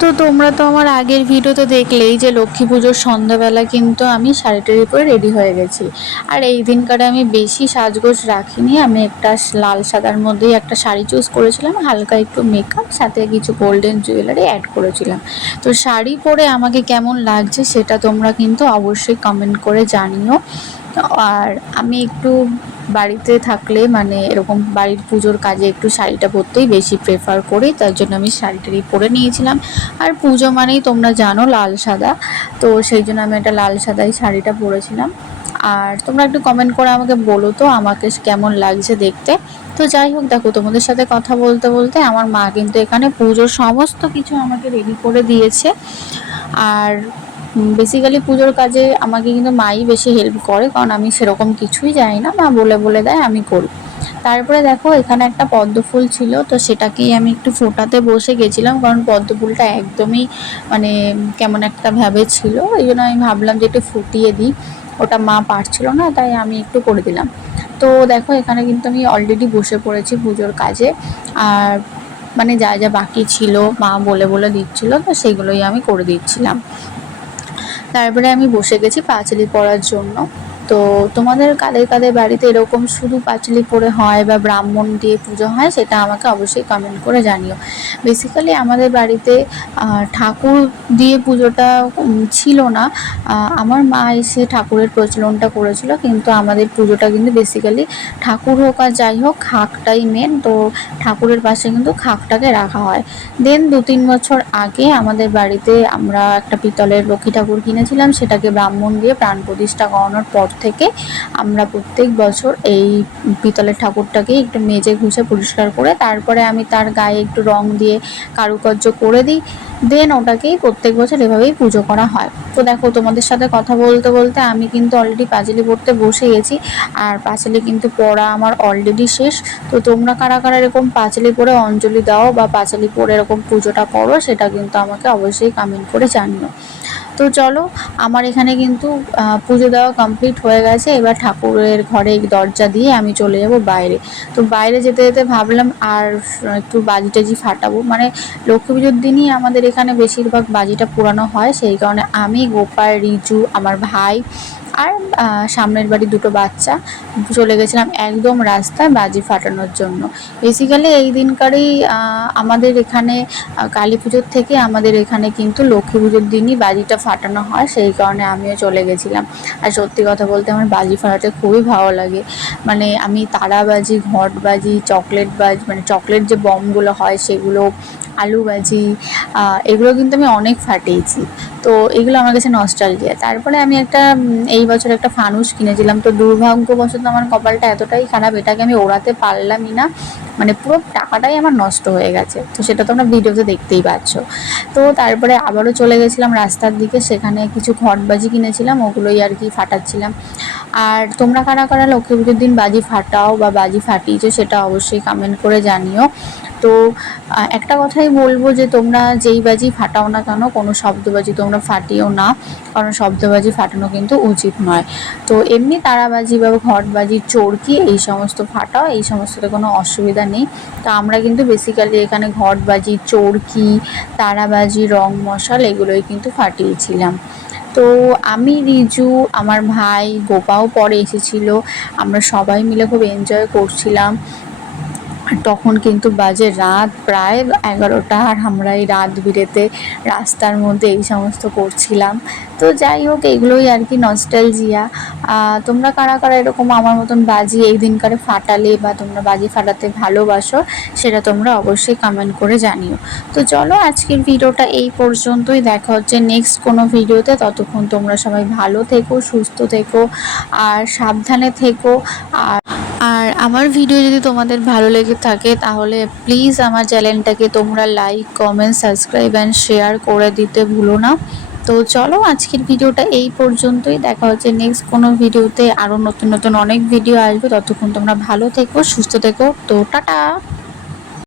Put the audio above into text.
তো তোমরা তো আমার আগের ভিডিওতে দেখলেই যে লক্ষ্মী পুজোর সন্ধ্যাবেলা কিন্তু আমি শাড়ি টাড়ি পরে রেডি হয়ে গেছি। আর এই দিনকারে আমি বেশি সাজগোজ রাখিনি, আমি একটা লাল সাদার মধ্যেই একটা শাড়ি চুজ করেছিলাম, হালকা একটু মেকআপ সাথে কিছু গোল্ডেন জুয়েলারি অ্যাড করেছিলাম। তো শাড়ি পরে আমাকে কেমন লাগছে সেটা তোমরা কিন্তু অবশ্যই কমেন্ট করে জানিও। আর আমি একটু বাড়িতে থাকলে মানে এরকম বাড়ির পুজোর কাজে একটু শাড়িটা পরতেই বেশি প্রেফার করি, তার জন্য আমি শাড়িটারি পরে নিয়েছিলাম। আর পুজো মানেই তোমরা জানো লাল সাদা, তো সেই জন্য আমি একটা লাল সাদাই শাড়িটা পরেছিলাম। আর তোমরা একটু কমেন্ট করে আমাকে বলো তো আমাকে কেমন লাগছে দেখতে। তো যাই হোক, দেখো তোমাদের সাথে কথা বলতে বলতে আমার মা কিন্তু এখানে পুজোর সমস্ত কিছু আমাকে রেডি করে দিয়েছে। আর বেসিক্যালি পুজোর কাজে আমাকে কিন্তু মাই বেশি হেল্প করে, কারণ আমি সেরকম কিছুই জানি না, মা বলে বলে দেয় আমি করি। তারপরে দেখো এখানে একটা পদ্ম ফুল ছিল, তো সেটাকেই আমি একটু ফোটাতে বসে গেছিলাম, কারণ পদ্ম ফুলটা একদমই মানে কেমন একটা ভাবে ছিল, এই জন্য আমি ভাবলাম যে একটু ফুটিয়ে দিই। ওটা মা পারছিল না, তাই আমি একটু করে দিলাম। তো দেখো এখানে কিন্তু আমি অলরেডি বসে পড়েছি পুজোর কাজে। আর মানে যা যা বাকি ছিল মা বলে বলে দিচ্ছিল, তো সেগুলোই আমি করে দিচ্ছিলাম। তারপরে আমি বসে গেছি পাঁচালি পড়ার জন্য। তো তোমাদের কাদের কাদের বাড়িতে এরকম শুধু পাঁচালি পড়ে হয় বা ব্রাহ্মণ দিয়ে পুজো হয় সেটা আমাকে অবশ্যই কমেন্ট করে জানিও। বেসিক্যালি আমাদের বাড়িতে ঠাকুর দিয়ে পুজোটা ছিল না। আমার মা এসে ঠাকুরের প্রচলনটা করেছিল, কিন্তু আমাদের পুজোটা কিন্তু বেসিক্যালি ঠাকুর হোক আর যাই হোক খাকটাই মেন। তো ঠাকুরের পাশে কিন্তু খাকটাকে রাখা হয়। দেন 2-3 বছর আগে আমাদের বাড়িতে আমরা একটা পিতলের লক্ষ্মী ঠাকুর কিনেছিলাম, সেটাকে ব্রাহ্মণ দিয়ে প্রাণ প্রতিষ্ঠা করানোর পর থেকে আমরা প্রত্যেক বছর এই পিতলের ঠাকুরটাকে একটু মেজে ঘুষে পরিষ্কার করে তারপরে আমি তার গায়ে একটু রং দিয়ে কারুকার্য করে দিই। দেন ওটাকেই প্রত্যেক বছর এভাবেই পুজো করা হয়। তো দেখো তোমাদের সাথে কথা বলতে বলতে আমি কিন্তু অলরেডি পাঁচালি পড়তে বসে গেছি। আর পাঁচালি কিন্তু পড়া আমার অলরেডি শেষ। তো তোমরা কারা কারা এরকম পাঁচালি পড়ে অঞ্জলি দাও বা পাঁচালি পড়ে এরকম পুজোটা করো সেটা কিন্তু আমাকে অবশ্যই কমেন্ট করে জানিও। তো চলো, আমার এখানে কিন্তু পুজো দেওয়া কমপ্লিট হয়ে গেছে। এবার ঠাকুরের ঘরে দরজা দিয়ে আমি চলে যাব বাইরে। তো বাইরে যেতে যেতে ভাবলাম আর একটু বাজি টাজি ফাটাবো, মানে লক্ষ্মী পুজোর দিনই আমাদের এখানে বেশিরভাগ বাজিটা পোড়ানো হয়, সেই কারণে আমি, গোপাল, রিজু, আমার ভাই আর সামনের বাড়ি দুটো বাচ্চা চলে গেছিলাম একদম রাস্তায় বাজি ফাটানোর জন্য। বেসিক্যালি এই দিনকারই আমাদের এখানে কালী পুজোর থেকে আমাদের এখানে কিন্তু লক্ষ্মী পুজোর দিনই বাজিটা ফাটানো হয়, সেই কারণে আমিও চলে গেছিলাম। আর সত্যি কথা বলতে আমার বাজি ফাটাতে খুবই ভালো লাগে। মানে আমি তারাবাজি, ঘটবাজি, চকলেট বাজি, মানে চকলেট যে বমগুলো হয় সেগুলো, আলুবাজি, এগুলো কিন্তু আমি অনেক ফাটিয়েছি। তো এগুলো আমার কাছে নস্টালজিয়া। তারপরে আমি একটা এই বছর একটা ফানুস কিনেছিলাম, তো দুর্ভাগ্যবশত আমার কপালটা এতটাই খারাপ, এটাকে আমি ওড়াতে পারলামই না, মানে পুরো টাকাটাই আমার নষ্ট হয়ে গেছে। তো সেটা তোমরা ভিডিওতে দেখতেই পাচ্ছ। তো তারপরে আবারও চলে গেছিলাম রাস্তার দিকে, সেখানে কিছু ঘটবাজি কিনেছিলাম, ওগুলোই আর কি ফাটাচ্ছিলাম। আর তোমরা কারা কারা লক্ষ্মী পুজোর দিন বাজি ফাটাও বা বাজি ফাটিয়েছো সেটা অবশ্যই কমেন্ট করে জানিও। তো একটা কথাই বলবো যে তোমরা যেই বাজি ফাটাও না কেন কোনো শব্দবাজি তোমরা ফাটিও না, কারণ শব্দবাজি ফাটানো কিন্তু উচিত নয়। তো এমনি তারাবাজি বা ঘটবাজি, চরকি এই সমস্ত ফাটাও, এই সমস্ততে কোনো অসুবিধা নেই। তো আমরা কিন্তু বেসিক্যালি এখানে ঘটবাজি, চরকি, তারাবাজি, রং মশাল এগুলোই কিন্তু ফাটিয়েছিলাম। তো আমি, রিজু, আমার ভাই, গোপাও পরে এসেছিল, আমরা সবাই মিলে খুব এনজয় করছিলাম। আর তখন কিন্তু বাজে রাত প্রায় 11টা, আর আমরা এই রাত বিরেতে রাস্তার মধ্যে এই সমস্ত করছিলাম। তো যাই হোক, এগুলোই আর কি নস্টালজিয়া। তোমরা কারা কারা এরকম আমার মতন বাজি এই দিনকারে ফাটালে বা তোমরা বাজি ফাটাতে ভালোবাসো সেটা তোমরা অবশ্যই কমেন্ট করে জানিও। তো চলো আজকের ভিডিওটা এই পর্যন্তই, দেখা হচ্ছে নেক্সট কোনো ভিডিওতে। ততক্ষণ তোমরা সবাই ভালো থেকো, সুস্থ থেকো আর সাবধানে থেকো। আর আর আমার ভিডিও যদি তোমাদের ভালো লেগে থাকে তাহলে প্লিজ আমার চ্যানেলটাকে তোমরা like, comment, subscribe and share করে দিতে ভুলো না। তো চলো আজকের ভিডিওটা এই পর্যন্তই, দেখা হচ্ছে নেক্সট কোনো ভিডিওতে। আরও নতুন নতুন অনেক ভিডিও আসবে, ততক্ষণ তোমরা ভালো থেকো, সুস্থ থেকো। তো টাটা।